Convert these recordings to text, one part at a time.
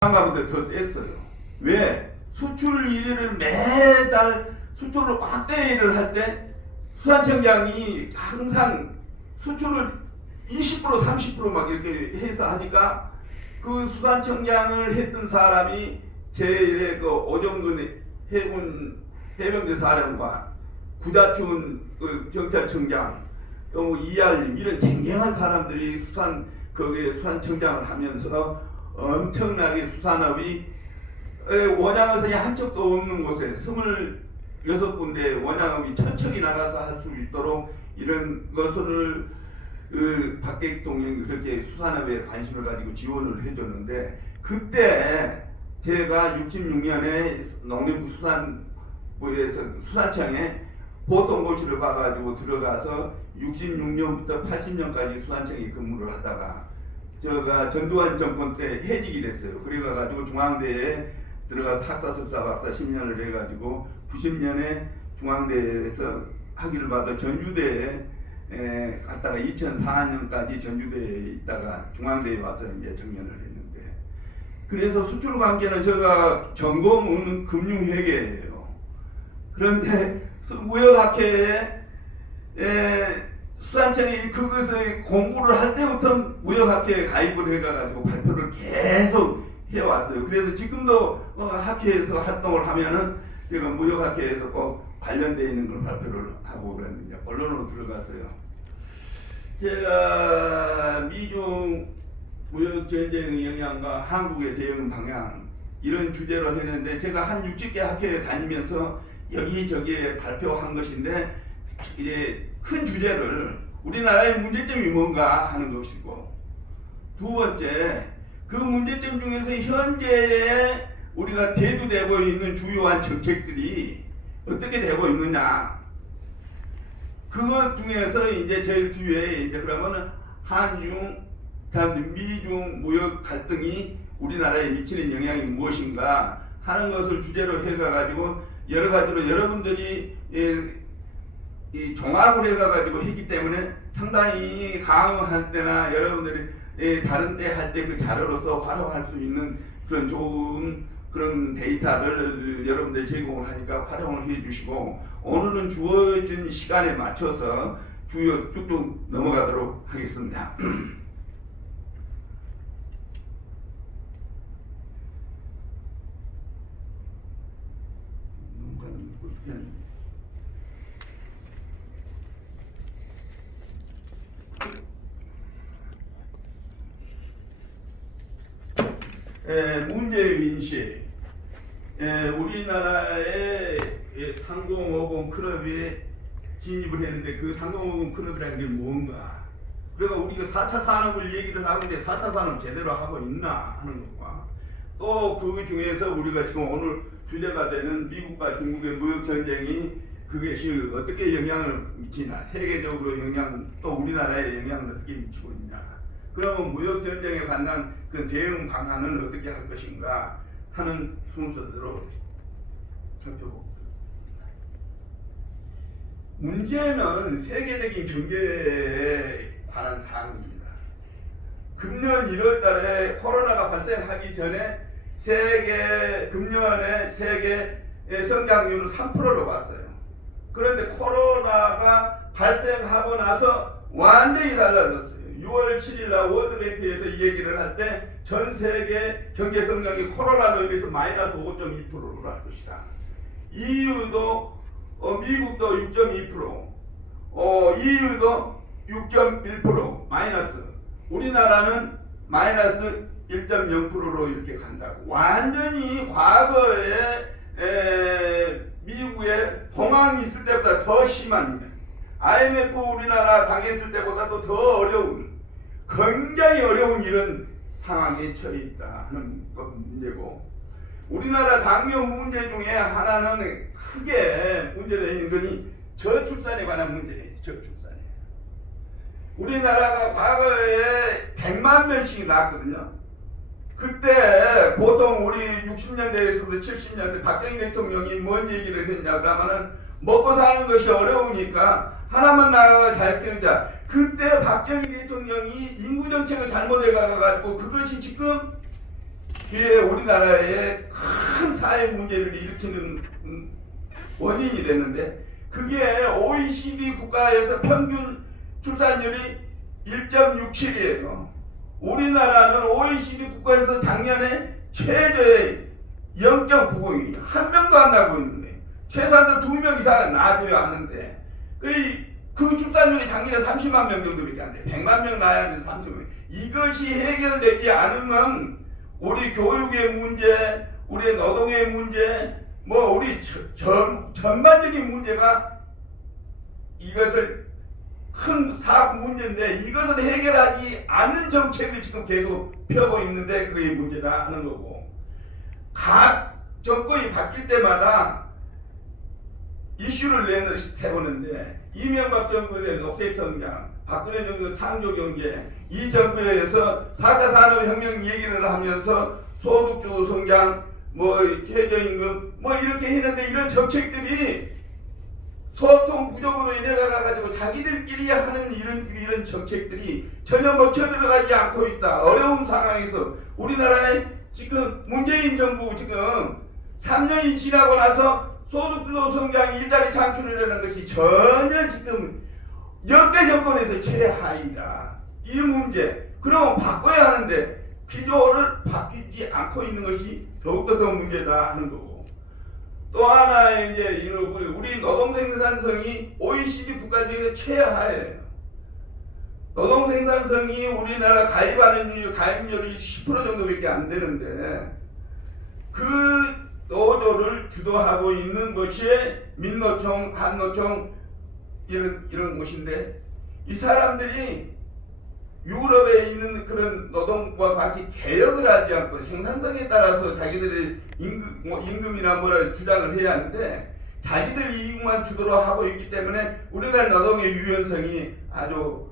보다 더 셌어요. 왜? 수출 1위를 매달 수출로 확대를 할 때 수산청장이 항상 수출을 20% 30% 이렇게 해서 하니까 그 수산청장을 했던 사람이 제1의 그 오정근 해군 해병대 사령관, 구자춘 그 경찰청장, 또 이알림 이런 쟁쟁한 사람들이 거기에 수산청장을 하면서 엄청나게 수산업이 원양어선이 한 척도 없는 곳에 26군데 원양업이 천척이 나가서 할 수 있도록 이런 것을 박 대통령이 그렇게 수산업에 관심을 가지고 지원을 해줬는데, 그때 제가 66년에 농림부 수산부에서 수산청에 보통고시를 봐가지고 들어가서 66년부터 80년까지 수산청에 근무를 하다가 제가 전두환 정권 때 해직이 됐어요. 그래가지고 중앙대에 들어가서 학사, 석사, 박사 10년을 해가지고 90년에 중앙대에서 학위를 받아 전주대에 갔다가 2004년까지 전주대에 있다가 중앙대에 와서 이제 정년을 했는데, 그래서 수출 관계는 제가 전공은 금융회계예요. 그런데 무역학회에 수산청이 그것을 공부를 할 때부터 무역학회에 가입을 해가지고 발표를 계속 해왔어요. 그래서 지금도 학회에서 활동을 하면은 제가 무역학회에서 꼭 관련되어 있는 걸 발표를 하고 그랬는데 언론으로 들어갔어요. 제가 미중 무역전쟁의 영향과 한국의 대응 방향 이런 주제로 했는데, 제가 한 60개 학회에 다니면서 여기저기에 발표한 것인데, 이제 큰 주제를 우리나라의 문제점이 뭔가 하는 것이고, 두 번째 그 문제점 중에서 현재에 우리가 대두되고 있는 주요한 정책들이 어떻게 되고 있느냐, 그것 중에서 이제 제일 뒤에 이제 그러면은 한중, 미중 무역 갈등이 우리나라에 미치는 영향이 무엇인가 하는 것을 주제로 해가지고 여러 가지로 여러분들이 이 종합을 해가지고 했기 때문에 상당히 강의할 때나 여러분들이 다른 때 할 때 그 자료로서 활용할 수 있는 그런 좋은 그런 데이터를 여러분들이 제공을 하니까 활용을 해 주시고, 오늘은 주어진 시간에 맞춰서 주요 쭉쭉 넘어가도록 하겠습니다. 문제인식, 우리나라의 상공오공 클럽에 진입을 했는데 그 상공오공 클럽이라는 게 뭔가, 그러니까 우리가 4차 산업을 얘기를 하는데 4차 산업 제대로 하고 있나 하는 것과, 또 그 중에서 우리가 지금 오늘 주제가 되는 미국과 중국의 무역전쟁이 그것이 어떻게 영향을 미치나, 세계적으로 영향, 또 우리나라에 영향을 어떻게 미치고 있냐, 그러면 무역전쟁에 관한 그 대응 방안은 어떻게 할 것인가 하는 순서대로 살펴보겠습니다. 문제는 세계적인 경제에 관한 사항입니다. 금년 1월 달에 코로나가 발생하기 전에 금년에 세계 성장률은 3%로 봤어요. 그런데 코로나가 발생하고 나서 완전히 달라졌어요. 6월 7일 날 월드뱅크에서 이 얘기를 할 때 전 세계 경제 성장이 코로나로 인해서 마이너스 5.2%로 할 것이다. EU도 미국도 6.2%, EU도 6.1% 마이너스, 우리나라는 마이너스 1.0%로 이렇게 간다고. 완전히 과거에 미국에 봉황이 있을 때보다 더 심한, IMF 우리나라 당했을 때보다도 더 어려운, 굉장히 어려운 이런 상황에 처해 있다 하는 문제고, 우리나라 당면 문제 중에 하나는 크게 문제가 있는 것이 저출산에 관한 문제예요. 저출산에. 우리나라가 과거에 100만 명씩이 낳았거든요. 그때 보통 우리 60년대에서부터 70년대 박정희 대통령이 뭔 얘기를 했냐 그러면은 먹고 사는 것이 어려우니까 하나만 나가 잘 키우자. 그때 박정희 대통령이 인구정책을 잘못해 가가지고 그것이 지금 뒤에 우리나라에 큰 사회 문제를 일으키는 원인이 됐는데, 그게 OECD 국가에서 평균 출산율이 1.67이에요. 우리나라는 OECD 국가에서 작년에 최저의 0.90이 한 명도 안 나고 있는데, 최소한도 2명 이상 낳아줘야 하는데, 그 출산율이 작년에 30만 명 정도밖에 안 돼. 100만 명 낳아야 되는 30만. 이것이 해결되지 않으면 우리 교육의 문제, 우리 노동의 문제, 뭐 우리 전반적인 문제가, 이것을 큰 사업 문제인데 이것을 해결하지 않는 정책을 지금 계속 펴고 있는데 그게 문제다 하는 거고, 각 정권이 바뀔 때마다 이슈를 내보는데, 이명박 정부의 녹색성장, 박근혜 정부 창조경제, 이 정부에서 4차 산업혁명 얘기를 하면서 소득주도 성장, 뭐 최저임금 뭐 이렇게 했는데, 이런 정책들이 소통 부족으로 인해 가지고 자기들끼리 하는 이런 정책들이 전혀 먹혀 들어가지 않고 있다. 어려운 상황에서 우리나라의 지금 문재인 정부 지금 3년이 지나고 나서 소득주도 성장, 일자리 창출이라는 것이 전혀 지금 역대 정권에서 최하위다. 이 문제, 그러면 바꿔야 하는데 기조를 바뀌지 않고 있는 것이 더욱더 더 문제다 하는 거고, 또 하나 이제 우리 노동 생산성이 OECD 국가 중에서 최하예요. 노동 생산성이 우리나라 가입률이 10% 정도밖에 안 되는데, 그 노조를 주도하고 있는 것이 민노총, 한노총 이런 곳인데, 이 사람들이 유럽에 있는 그런 노동과 같이 개혁을 하지 않고 생산성에 따라서 자기들의 임금이나 뭐를 주장을 해야 하는데, 자기들 이익만 주도로 하고 있기 때문에 우리나라 노동의 유연성이 아주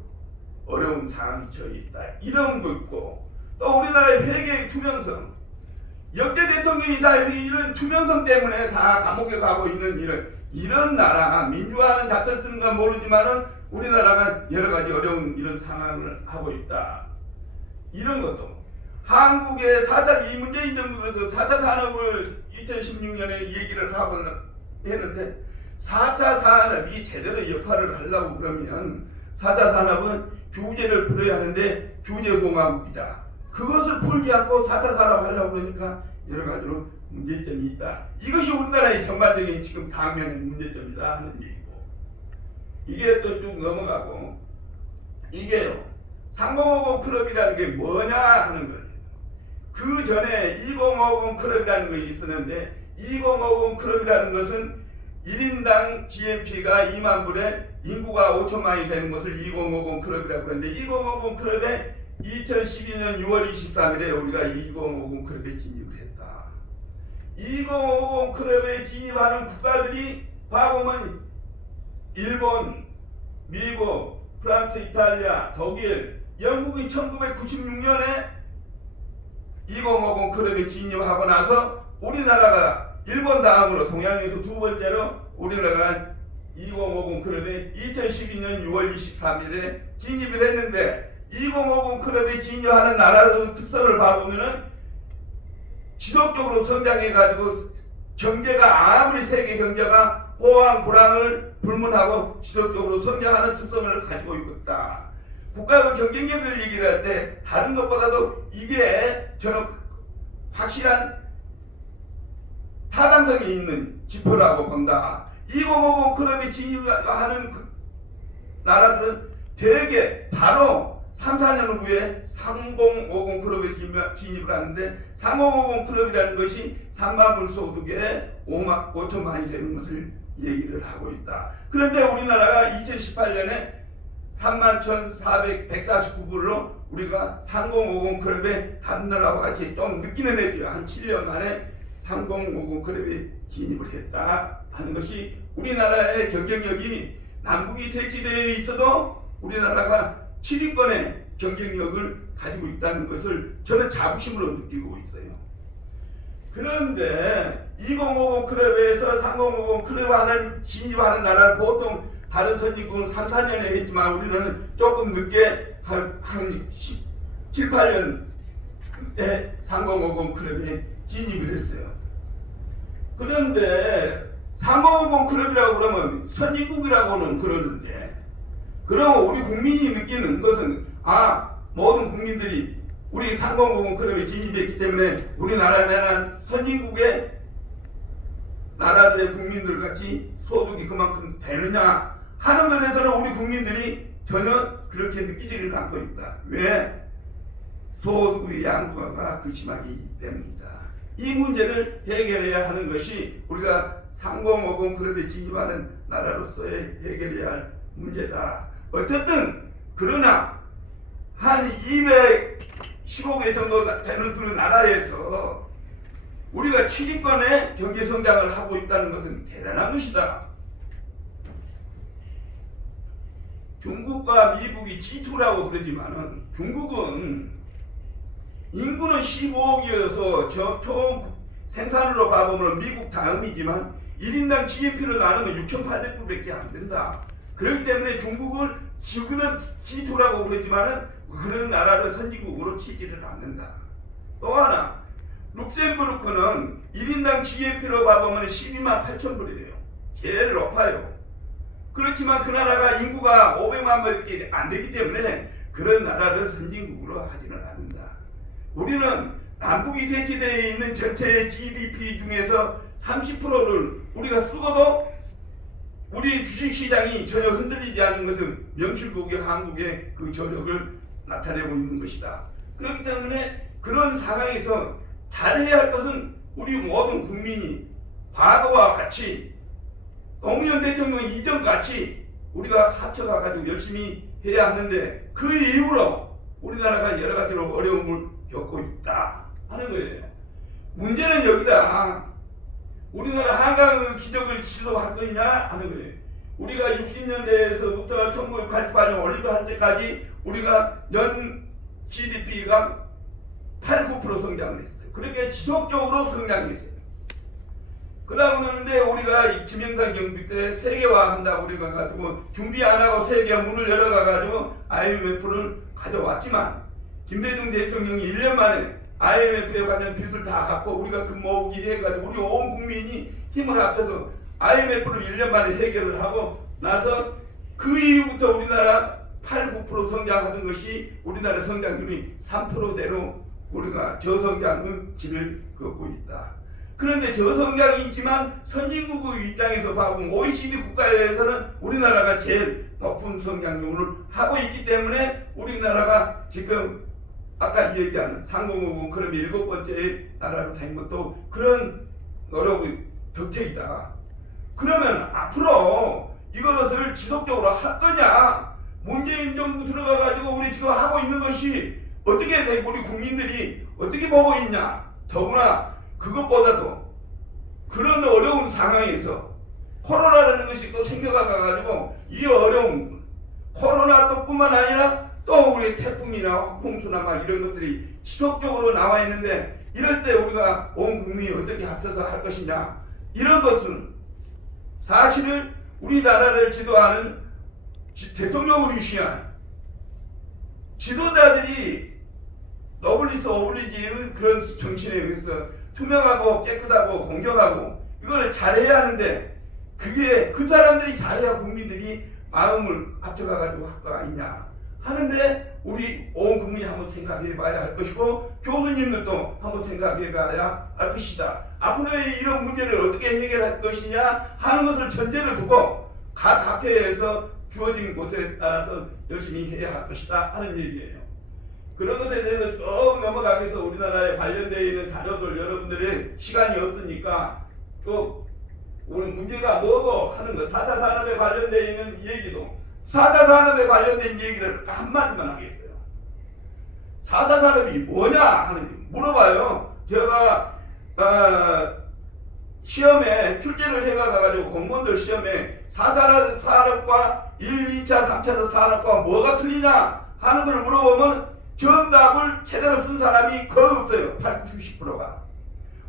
어려운 상황이 처해 있다. 이런 거 있고, 또 우리나라의 회계의 투명성, 역대 대통령이 다 이런 투명성 때문에 다 감옥에 가고 있는 이런 나라, 민주화하는 작전 쓰는 건 모르지만은 우리나라가 여러 가지 어려운 이런 상황을 하고 있다. 이런 것도 한국의 이 문재인 정부에서 4차 산업을 2016년에 얘기를 하고 했는데, 4차 산업이 제대로 역할을 하려고 그러면 4차 산업은 규제를 풀어야 하는데 규제공화국이다. 그것을 풀지 않고 4차 산업 하려고 그러니까 여러 가지로 문제점이 있다. 이것이 우리나라의 전반적인 지금 당면의 문제점이다 하는 얘기고, 이게 또 쭉 넘어가고, 이게요, 3050 클럽이라는 게 뭐냐 하는 거예요. 그 전에 2050 클럽이라는 것이 있었는데, 2050 클럽이라는 것은 1인당 GNP가 2만 불에 인구가 5천만이 되는 것을 2050 클럽이라고 그러는데, 2050 클럽에 2012년 6월 23일에 우리가 2050 클럽에 진입을 했다. 2050 클럽에 진입하는 국가들이 봐보면 일본, 미국, 프랑스, 이탈리아, 독일, 영국이 1996년에 2050 클럽에 진입하고 나서 우리나라가 일본 다음으로 동양에서 두 번째로 우리나라가 2050 클럽에 2012년 6월 23일에 진입을 했는데, 2050 클럽에 진입하는 나라의 특성을 봐보면은 지속적으로 성장해가지고 경제가 아무리 세계 경제가 호황 불황을 불문하고 지속적으로 성장하는 특성을 가지고 있다. 국가의 경쟁력을 얘기를 할 때 다른 것보다도 이게 저는 확실한 타당성이 있는 지표라고 본다. 2050 클럽에 진입하는 그 나라들은 대개 바로 3, 4년 후에 3050 클럽에 진입을 하는데, 3050 클럽이라는 것이 3만 불 소득에 5천만이 되는 것을 얘기를 하고 있다. 그런데 우리나라가 2018년에 31,149불로 우리가 3050 클럽에 다른 나라와 같이 좀 늦기는 했죠. 한 7년 만에 3050 클럽에 진입을 했다 하는 것이, 우리나라의 경쟁력이 남북이 대치되어 있어도 우리나라가 7위권의 경쟁력을 가지고 있다는 것을 저는 자부심으로 느끼고 있어요. 그런데 2050 클럽에서 3050 클럽 진입하는 나라는 보통 다른 선진국은 3, 4년에 했지만 우리는 조금 늦게 한 7, 8년 상공오공 클럽에 진입을 했어요. 그런데 상공오공 클럽이라고 그러면 선진국이라고는 그러는데, 그러면 우리 국민이 느끼는 것은 모든 국민들이 우리 상공오공 클럽에 진입했기 때문에 우리나라는 선진국의 나라들의 국민들 같이 소득이 그만큼 되느냐 하는 것에서는 우리 국민들이 전혀 그렇게 느끼지를 않고 있다. 왜? 소득의 양극화가 심하기 때문이다. 이 문제를 해결해야 하는 것이 우리가 상공오공 클럽에 진입하는 나라로서의 해결해야 할 문제다. 어쨌든 그러나 한 215개 정도 되는 그런 나라에서 우리가 7위권의 경제성장을 하고 있다는 것은 대단한 것이다. 중국과 미국이 G2라고 그러지만은 중국은 인구는 15억이어서 총 생산으로 봐보면 미국 다음이지만 1인당 GDP를 나누면 6,800불밖에 안 된다. 그렇기 때문에 중국을 지금은 G2라고 그러지만은 그런 나라를 선진국으로 치지를 않는다. 또 하나, 룩셈부르크는 1인당 GDP로 봐보면 12만 8천 불이에요. 제일 높아요. 그렇지만 그 나라가 인구가 500만 밖에 안 되기 때문에 그런 나라를 선진국으로 하지는 않는다. 우리는 남북이 대치되어 있는 전체 GDP 중에서 30%를 우리가 쓰고도 우리 주식시장이 전혀 흔들리지 않은 것은 명실공히 한국의 그 저력을 나타내고 있는 것이다. 그렇기 때문에 그런 상황에서 잘해야 할 것은 우리 모든 국민이 과거와 같이 노무현 대통령 이전같이 우리가 합쳐가지고 열심히 해야 하는데, 그 이후로 우리나라가 여러 가지로 어려움을 겪고 있다 하는 거예요. 문제는 여기다. 우리나라 한강의 기적을 지속할 거냐 하는 거예요. 우리가 60년대에서부터 1988년 올림픽 할 때까지 우리가 연 GDP가 8, 9% 성장을 했어요. 그렇게 지속적으로 성장했어요. 그러고 나는데 우리가 김영삼 정부 때 세계화 한다고 우리가 가지고 준비 안 하고 세계화 문을 열어가 가지고 IMF를 가져왔지만, 김대중 대통령이 1년 만에 IMF에 관한 빚을 다 갚고 우리가 그 모으기 해가지고 우리 온 국민이 힘을 합쳐서 IMF를 1년 만에 해결을 하고 나서 그 이후부터 우리나라 8, 9% 성장하던 것이 우리나라 성장률이 3%대로 우리가 저성장의 길을 걷고 있다. 그런데 저성장이 있지만 선진국의 입장에서 봐보면 OECD 국가에서는 우리나라가 제일 높은 성장률을 하고 있기 때문에 우리나라가 지금 아까 얘기하는 상공오공 클럽 7번째 나라로 된 것도 그런 노력의 덕택이다. 그러면 앞으로 이것을 지속적으로 할 거냐? 문재인 정부 들어가가지고 우리 지금 하고 있는 것이 어떻게 우리 국민들이 어떻게 보고 있냐? 더구나 그것보다도 그런 어려운 상황에서 코로나라는 것이 또 생겨가가지고 이 어려운 코로나 또 뿐만 아니라 또 우리 태풍이나 홍수나 막 이런 것들이 지속적으로 나와 있는데, 이럴 때 우리가 온 국민이 어떻게 합쳐서 할 것이냐, 이런 것은 사실은 우리나라를 지도하는 대통령을 위시한 지도자들이 노블리스 오블리지의 그런 정신에 의해서 투명하고 깨끗하고 공정하고 이걸 잘해야 하는데, 그게 그 사람들이 잘해야 국민들이 마음을 합쳐가지고 할 거 아니냐 하는데, 우리 온 국민이 한번 생각해 봐야 할 것이고 교수님들도 한번 생각해 봐야 할 것이다. 앞으로의 이런 문제를 어떻게 해결할 것이냐 하는 것을 전제를 두고 각 학회에서 주어진 곳에 따라서 열심히 해야 할 것이다 하는 얘기예요. 그런 것에 대해서 쭉 넘어가기 위해서 우리나라에 관련되어 있는 자료들 여러분들의 시간이 없으니까 쭉 오늘 문제가 뭐고 하는 것, 4차 산업에 관련되어 있는 얘기도 4차 산업에 관련된 얘기를 한마디만 하겠어요. 4차 산업이 뭐냐 하는 물어봐요. 제가 시험에 출제를 해가지고 공무원들 시험에 4차 산업과 1, 2차, 3차 산업과 뭐가 틀리냐 하는 걸 물어보면 정답을 제대로 쓴 사람이 거의 없어요. 80, 90%가.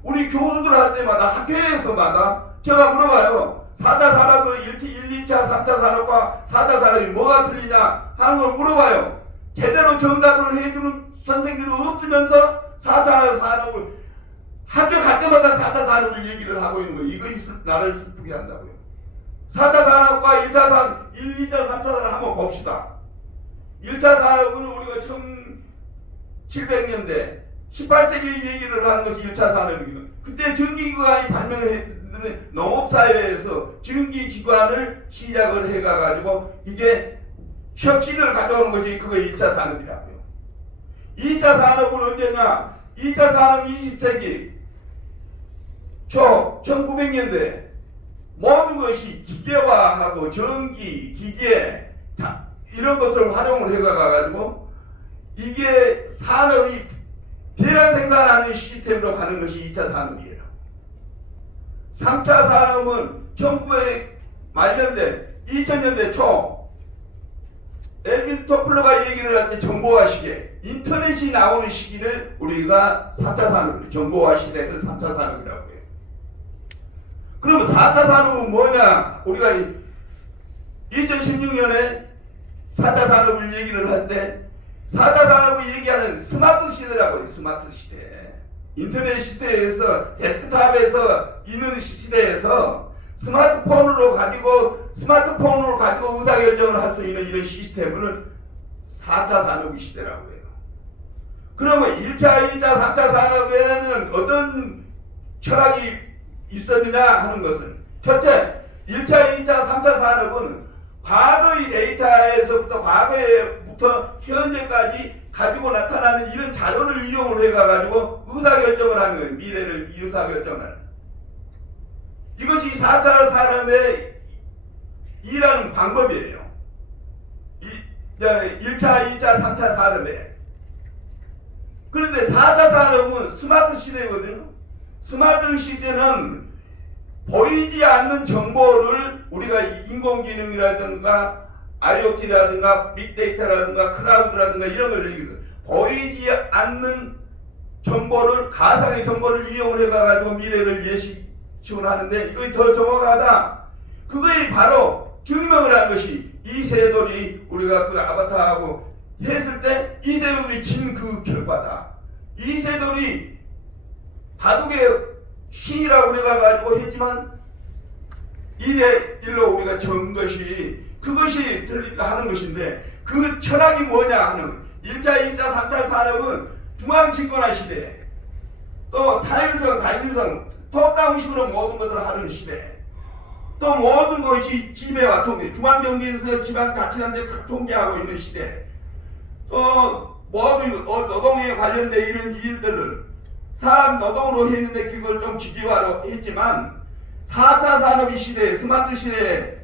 우리 교수들 할 때마다 학회에서마다 제가 물어봐요. 4차 산업의 1, 2차, 3차 산업과 4차 산업이 뭐가 틀리냐 하는 걸 물어봐요. 제대로 정답을 해주는 선생님이 없으면서 4차 산업을 학교 갈 때마다 4차 산업을 얘기를 하고 있는 거예요. 이것이 나를 슬프게 한다고요. 4차 산업과 1차 산업, 1, 2차, 3차 산업 한번 봅시다. 1차 산업은 우리가 1700년대 18세기 얘기를 하는 것이 1차 산업이거든요. 그때 전기기관이 발명했는데 농업사회에서 전기기관을 시작을 해가지고 이게 혁신을 가져오는 것이 그거 1차 산업이라고요. 2차 산업은 언제냐? 2차 산업 20세기 초 1900년대 모든 것이 기계화하고 전기, 기계 이런 것을 활용을 해가지고 이게 산업이 대량 생산하는 시스템으로 가는 것이 2차 산업이에요. 3차 산업은 1900 말년대 2000년대 초 엘빈 토플러가 얘기를 할 때 정보화 시대, 인터넷이 나오는 시기를 우리가 4차 산업이에요. 정보화 시대를 3차 산업이라고 해요. 그러면 4차 산업은 뭐냐? 우리가 2016년에 4차 산업을 얘기를 할 때 4차 산업을 얘기하는 스마트 시대라고 해요. 스마트 시대. 인터넷 시대에서 데스크탑에서 있는 시대에서 스마트폰으로 가지고 의사결정을 할 수 있는 이런 시스템을 4차 산업의 시대라고 해요. 그러면 1차, 2차, 3차 산업에는 어떤 철학이 있었느냐 하는 것은 첫째, 1차, 2차, 3차 산업은 과거의 데이터에서부터 과거에부터 현재까지 가지고 나타나는 이런 자료를 이용을 해가지고 의사결정을 하는 거예요. 미래를 의사결정하는. 이것이 4차 산업의 일하는 방법이에요. 1차, 2차, 3차 산업에. 그런데 4차 산업은 스마트 시대거든요. 스마트 시대는 보이지 않는 정보를 우리가 인공지능이라든가 IoT라든가 빅데이터라든가 클라우드라든가 이런 걸 얘기해요. 보이지 않는 정보를 가상의 정보를 이용을 해가지고 미래를 예측을 하는데 이것이 더 정확하다. 그거에 바로 증명을 한 것이 이세돌이 우리가 그 아바타하고 했을 때 이세돌이 진 그 결과다. 이세돌이 바둑의 신이라고 우리가 가지고 했지만 일로 우리가 전 것이 그것이 들리까 하는 것인데 그 철학이 뭐냐 하는 1차, 2차, 3차 산업은 중앙집권화 시대 또 타일성, 톱다운식으로 모든 것을 하는 시대 또 모든 것이 지배와 통제 중앙정부에서 지방자치단체 통제하고 있는 시대 또 모든 노동에 관련된 이런 일들을 사람 노동으로 했는데 그걸 좀 기계화로 했지만 4차 산업의 시대, 스마트 시대,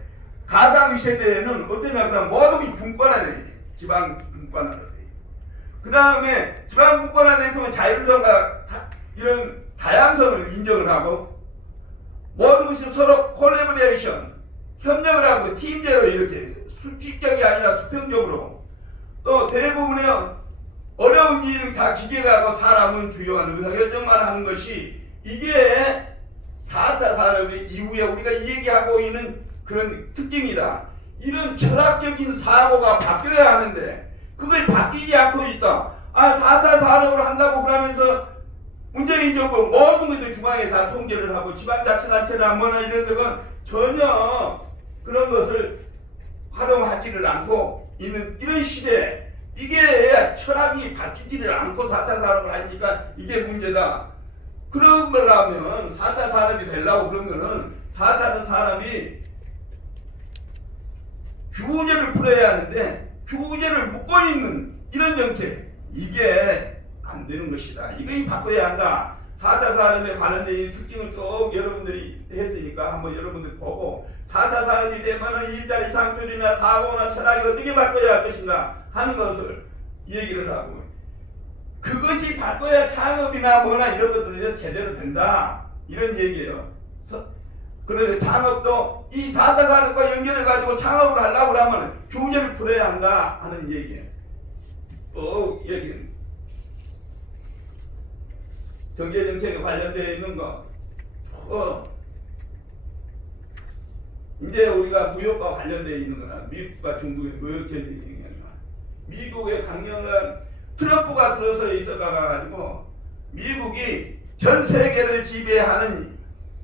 가상 시대에는 어떠냐 그러면 모든 게 분권화돼요. 지방 분권화돼요. 그 다음에 지방 분권화돼서 자율성과 이런 다양성을 인정을 하고 모든 것이 서로 콜래보레이션, 협력을 하고 팀제로 이렇게 수직적이 아니라 수평적으로 또 대부분의 어려운 일은 다 기계가 하고 사람은 주요한 의사결정만 하는 것이 이게 4차 산업의 이후에 우리가 얘기하고 있는 그런 특징이다. 이런 철학적인 사고가 바뀌어야 하는데 그걸 바뀌지 않고 있다. 4차 산업을 한다고 그러면서 문재인 정부 모든 것을 중앙에 다 통제를 하고 지방자치단체나 뭐나 이런 데가 전혀 그런 것을 활용하지를 않고 있는 이런 시대에 이게 철학이 바뀌지를 않고 4차 산업을 하니까 이게 문제다. 그러려면 4차 산업이 되려고 그러면은 4차 산업이 규제를 풀어야 하는데 규제를 묶고 있는 이런 정책 이게 안 되는 것이다. 이거 바꿔야 한다. 4차 산업에 관련된 특징을 쭉 여러분들이 했으니까 한번 여러분들 보고 4차 산업이 되면 일자리 창출이나 사고나 철학이 어떻게 바꿔야 할 것인가 하는 것을 얘기를 하고 그것이 바꿔야 창업이나 뭐나 이런 것들이 제대로 된다. 이런 얘기예요. 그래서 창업도 이 4차 산업과 연결해가지고 창업을 하려고 하면 규제를 풀어야 한다 하는 얘기예요. 또 얘기는 경제정책에 관련되어 있는 거 이제 우리가 무역과 관련되어 있는 거다. 미국과 중국의 무역전쟁이 미국의 강력한 트럼프가 들어서 있어가지고 미국이 전 세계를 지배하는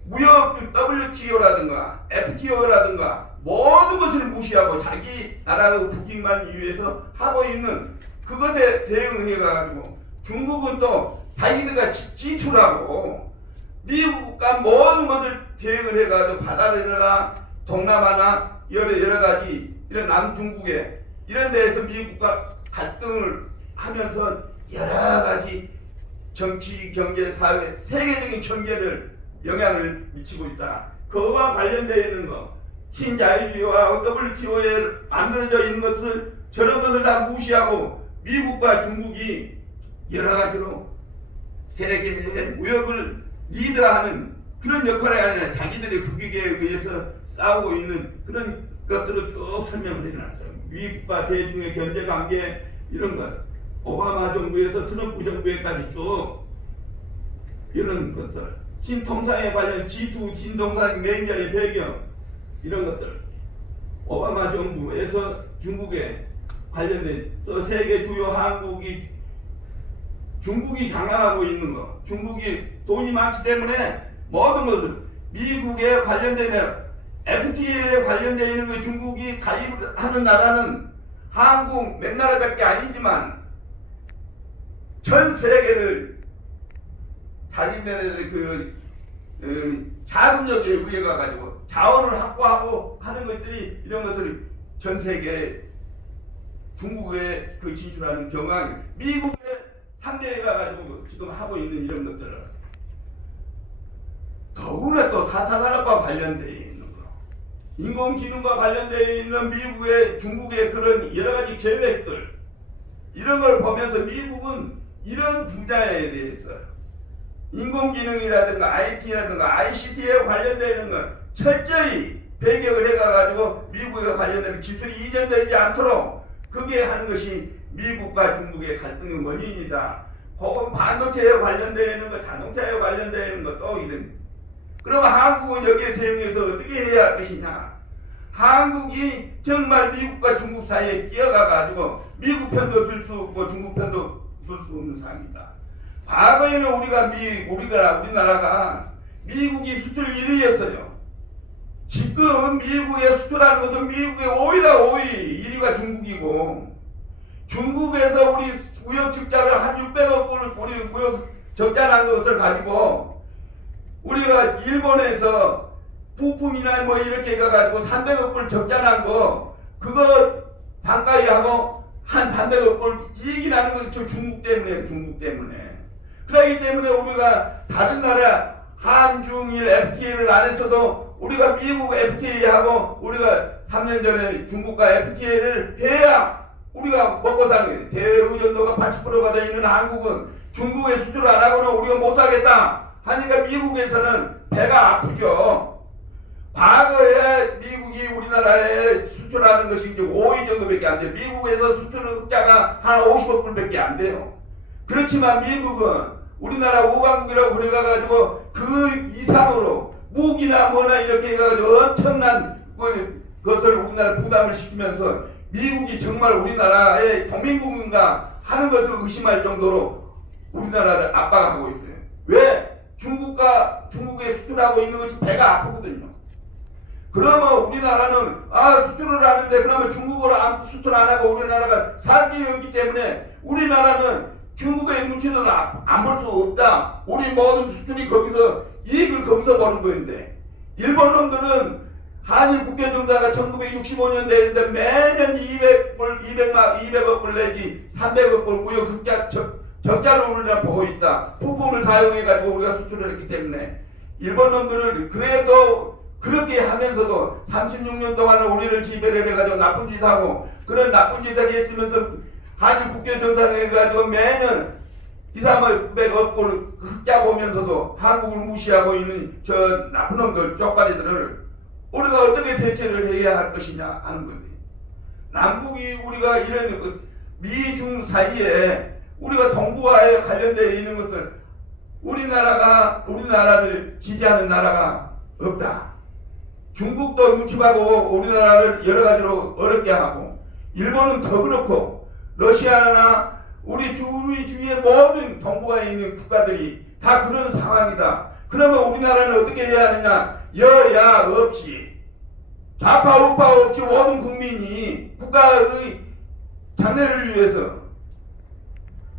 무역 WTO라든가 FTO라든가 모든 것을 무시하고 자기 나라의 국익만 위해서 하고 있는 그것에 대응해가지고 중국은 또 자기네가 G2라고 미국과 모든 것을 대응을 해가지고 바다나 동남아나 여러 가지 이런 남중국에 이런 데에서 미국과 갈등을 하면서 여러 가지 정치, 경제, 사회, 세계적인 경제를 영향을 미치고 있다. 그와 관련되어 있는 것, 신자유주의와 WTO에 만들어져 있는 것을 저런 것을 다 무시하고 미국과 중국이 여러 가지로 세계의 무역을 리드하는 그런 역할이 아니라 자기들의 국익에 의해서 싸우고 있는 그런 것들을 쭉 설명을 해놨어요. 미국과 대중의 경제관계 이런 것, 오바마 정부에서 트럼프 정부에까지 쭉 이런 것들, 신통상에 관련 G2 신통상 맹렬의 배경 이런 것들, 오바마 정부에서 중국에 관련된 또 세계 주요 항국이 중국이 장악하고 있는 거, 중국이 돈이 많기 때문에 모든 것을 미국에 관련된 FTA에 관련되어 있는 그 중국이 가입하는 나라는 한국 몇 나라밖에 아니지만 전 세계를 자기네들의 자금력에 의해 가지고 자원을 확보하고 하는 것들이 이런 것을 전 세계 중국에 진출하는 경향이 미국의 상대해 가지고 지금 하고 있는 이런 것들을 더구나 또 사타산업과 관련되어 있는 거, 인공지능과 관련되어 있는 미국의 중국의 그런 여러 가지 계획들 이런 걸 보면서 미국은 이런 분야에 대해서 인공지능이라든가 IT라든가 ICT에 관련되어 있는 건 철저히 배격을 해가지고 미국에 관련된 기술이 이전되지 않도록 그게 하는 것이 미국과 중국의 갈등의 원인이다. 혹은 반도체에 관련되어 있는 것, 자동차에 관련되어 있는 것 또 이런. 그러면 한국은 여기에 대응해서 어떻게 해야 할 것이냐? 한국이 정말 미국과 중국 사이에 끼어가가지고 미국 편도 들 수 없고 중국 편도 들 수 없는 상황이다. 과거에는 우리나라가 미국이 수출 1위였어요. 지금 미국에 수출하는 것은 미국의 5위다 5위. 1위가 중국이고 중국에서 우리 무역 적자를 한 600억 불 우리 무역 적자 난 것을 가지고 우리가 일본에서 부품이나 뭐 이렇게 해가지고 300억 불 적자 난 거 그거 반가이 하고 한 300억 불 이익이 나는 것은 저 중국 때문에. 그렇기 때문에 우리가 다른 나라 한중일 FTA를 안 했어도 우리가 미국 FTA하고 우리가 3년 전에 중국과 FTA를 해야 우리가 먹고 사는 대의존도가 80%가 되어 있는 한국은 중국에 수출 안 하고는 우리가 못 사겠다 하니까 미국에서는 배가 아프죠. 과거에 미국이 우리나라에 수출하는 것이 이제 5위 정도밖에 안 돼요. 미국에서 수출 흑자가 한 50억 불밖에 안 돼요. 그렇지만 미국은 우리나라 우방국이라고 그래가지고 그 이상으로 무기나 뭐나 이렇게 해가지고 엄청난 것을 우리나라 부담을 시키면서 미국이 정말 우리나라의 동맹국인가 하는 것을 의심할 정도로 우리나라를 압박하고 있어요. 왜? 중국에 수출하고 있는 것이 배가 아프거든요. 그러면 우리나라는 수출을 하는데 그러면 중국으로 수출 안 하고 우리나라가 살 길이 없기 때문에 우리나라는 중국의 눈치는 안 볼 수 없다. 우리 모든 수출이 거기서 이익을 거기서 보는 거인데 일본 놈들은 한일 국교정사가 1965년 되는데 매년 200억 불 내지 300억 불 무역 흑자 적자를 우리나라 보고 있다. 부품을 사용해가지고 우리가 수출을 했기 때문에 일본 놈들은 그래도 그렇게 하면서도 36년 동안 우리를 지배를 해가지고 나쁜 짓 하고 그런 나쁜 짓을 했으면서 한일 국교정상에 가지고 매년 200억 불 흑자 보면서도 한국을 무시하고 있는 저 나쁜 놈들 쪽발이들을 우리가 어떻게 대처를 해야 할 것이냐 하는 거지. 남북이 우리가 이런 미중 사이에 우리가 동북아에 관련되어 있는 것을 우리나라를 지지하는 나라가 없다. 중국도 눈치 봐고 우리나라를 여러 가지로 어렵게 하고 일본은 더 그렇고 러시아나 우리 주위의 모든 동북아에 있는 국가들이 다 그런 상황이다. 그러면 우리나라는 어떻게 해야 하느냐? 여야 없이 좌파 우파 없이 모든 국민이 국가의 장래를 위해서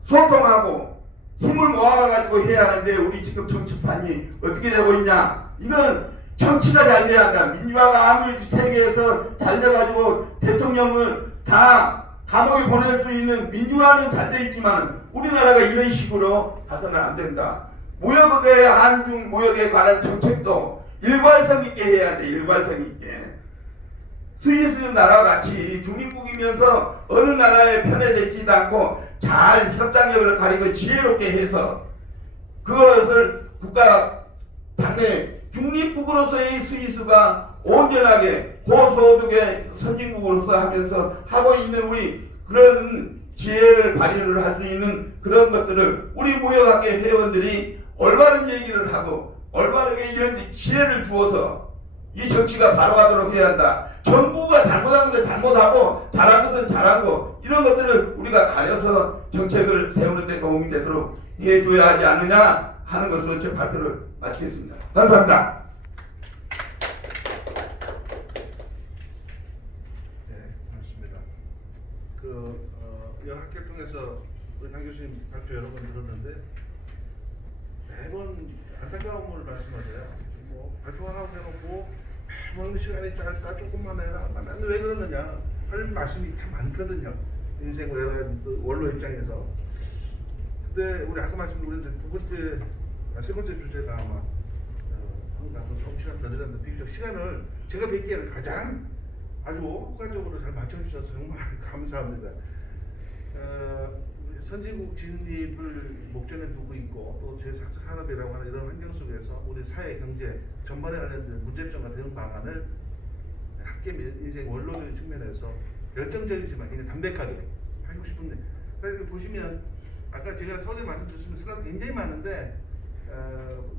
소통하고 힘을 모아가지고 해야 하는데 우리 지금 정치판이 어떻게 되고 있냐? 이건 정치가 잘 돼야 한다. 민주화가 아무리 세계에서 잘 돼가지고 대통령을 다 감옥에 보낼 수 있는 민주화는 잘 돼 있지만 우리나라가 이런 식으로 가서는 안 된다. 무역의 한중 무역에 관한 정책도 일관성 있게 해야 돼. 일관성 있게. 스위스 나라와 같이 중립국이면서 어느 나라에 편애되지도 않고 잘 협상력을 가리고 지혜롭게 해서 그것을 국가 당내 중립국으로서의 스위스가 온전하게 고소득의 선진국으로서 하면서 하고 있는 우리 그런 지혜를 발휘를 할 수 있는 그런 것들을 우리 무역학계 회원들이 올바른 얘기를 하고 올바르게 이런 지혜를 주어서 이 정치가 바로 가도록 해야 한다. 정부가 잘못한 것은 잘못하고 잘한 것은 잘한 거 이런 것들을 우리가 가려서 정책을 세우는 데 도움이 되도록 해줘야 하지 않느냐 하는 것으로 제 발표를 마치겠습니다. 감사합니다. 네, 고맙습니다. 여러 학교를 통해서 양 교수님 발표 여러 번 들었는데 매번 안타까움을 말씀하세요. 뭐 발표 하나 해놓고 매번 시간이 짧다 조금만 해라. 근데 왜 그러느냐? 할 말씀이 참 많거든요. 인생 여러 원로 입장에서. 근데 우리 아까 말씀드린 세 번째 주제가 아마 나도 조금 시간 더 드렸는데 비교적 시간을 제가 뵙기에는 가장 아주 효과적으로 잘 맞춰주셔서 정말 감사합니다. 선진국 진입을 목전에 두고 있고 또 제4차 산업이라고 하는 이런 환경 속에서 우리 사회 경제 전반에 관련된 문제점과 대응 방안을 학계 인생 원로적인 측면에서 열정적이지만 굉장히 담백하게 하고 싶은데 사실 보시면 아까 제가 서두에 말씀드렸지만 슬라이드 굉장히 많은데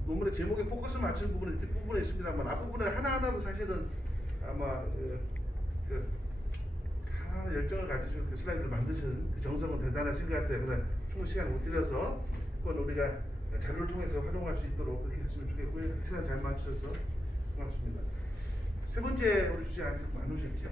논문의 제목에 포커스 맞추는 부분이 뒷부분에 있습니다만 앞부분에 하나하나도 사실은 아마 하나 열정을 가지시고 그 슬라이드를 만드신 그 정성은 대단하신 것 같아요. 그래서 충분히 시간을 못 드려서 그건 우리가 자료를 통해서 활용할 수 있도록 그렇게 했으면 좋겠고요. 시간 잘 맞추셔서 고맙습니다. 세 번째 우리 주제 아직 안 오셨죠?